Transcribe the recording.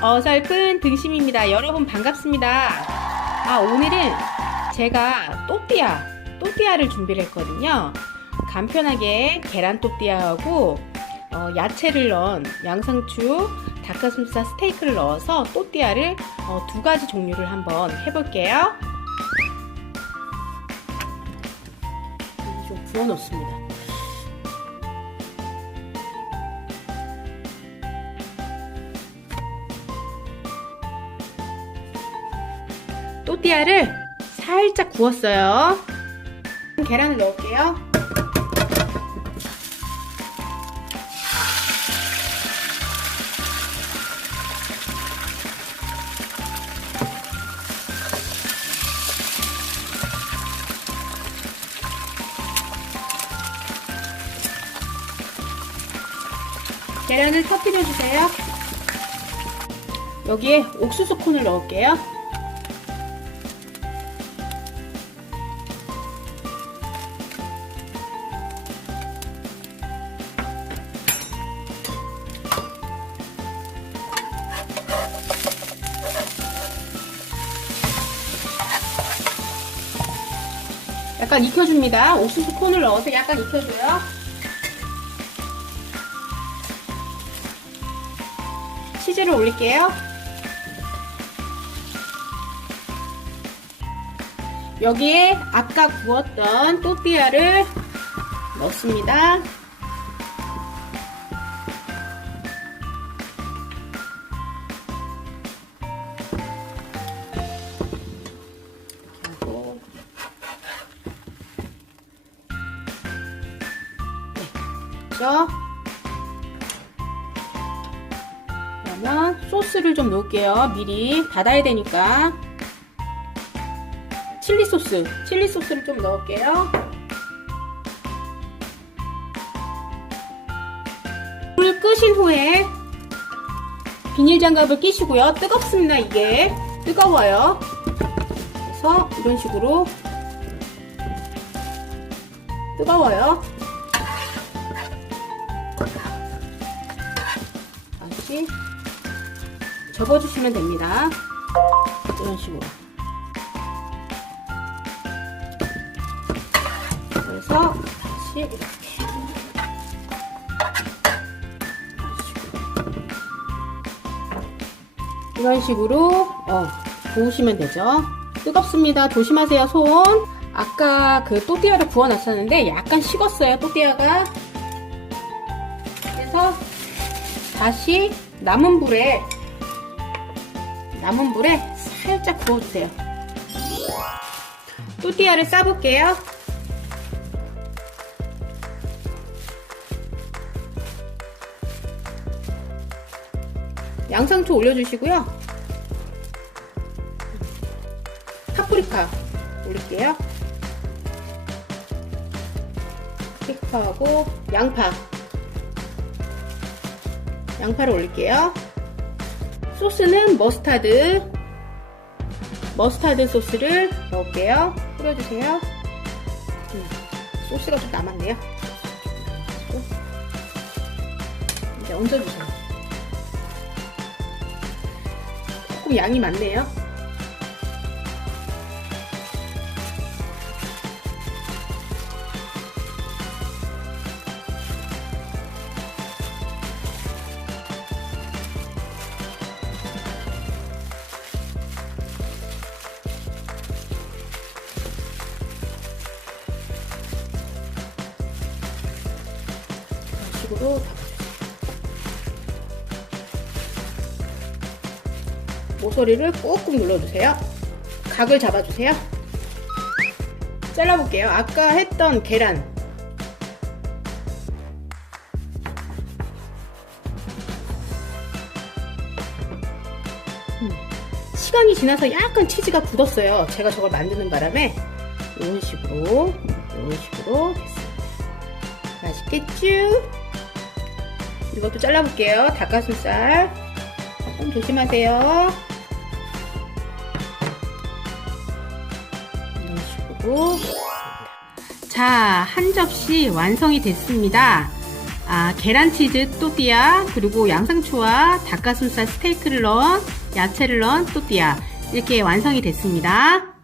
어설픈 등심입니다. 여러분 반갑습니다. 아, 오늘은 제가 또띠아, 또띠아를 준비를 했거든요. 간편하게 계란 또띠아하고 어, 야채를 넣은 양상추, 닭가슴살 스테이크를 넣어서 또띠아를 어, 두 가지 종류를 한번 해볼게요. 좀 부어놓습니다. 또띠아를 살짝 구웠어요. 계란을 넣을게요. 계란을 터뜨려 주세요. 여기에 옥수수 콘을 넣을게요. 약간 익혀줍니다. 옥수수 콘을 넣어서 약간 익혀줘요. 치즈를 올릴게요. 여기에 아까 구웠던 또띠아를 넣습니다. 그렇죠? 그러면 소스를 좀 넣을게요. 미리 닫아야 되니까. 칠리 소스, 칠리 소스를 좀 넣을게요. 불 끄신 후에 비닐 장갑을 끼시고요. 뜨겁습니다, 이게. 뜨거워요. 그래서 이런 식으로 뜨거워요. 다시 접어주시면 됩니다. 이런 식으로. 그래서 다시 이렇게. 이런 식으로 어, 부으시면 되죠. 뜨겁습니다. 조심하세요, 손. 아까 그 또띠아를 구워놨었는데 약간 식었어요, 또띠아가. 다시 남은 불에 남은 불에 살짝 구워주세요. 또띠아를 싸볼게요. 양상추 올려주시고요. 파프리카 올릴게요. 파프리카하고 양파 양파를 올릴게요. 소스는 머스타드 머스타드 소스를 넣을게요. 뿌려주세요. 음, 소스가 좀 남았네요. 이제 얹어주세요. 조금 양이 많네요. 식으로 모서리를 꾹꾹 눌러주세요. 각을 잡아주세요. 잘라볼게요. 아까 했던 계란. 음, 시간이 지나서 약간 치즈가 굳었어요. 제가 저걸 만드는 바람에 이런 식으로 이런 식으로 됐습니다. 맛있겠죠? 이것도 잘라볼게요. 닭가슴살. 좀 조심하세요. 이런 식으로. 자, 한 접시 완성이 됐습니다. 아, 계란치즈 또띠아, 그리고 양상추와 닭가슴살 스테이크를 넣은 야채를 넣은 또띠아 이렇게 완성이 됐습니다.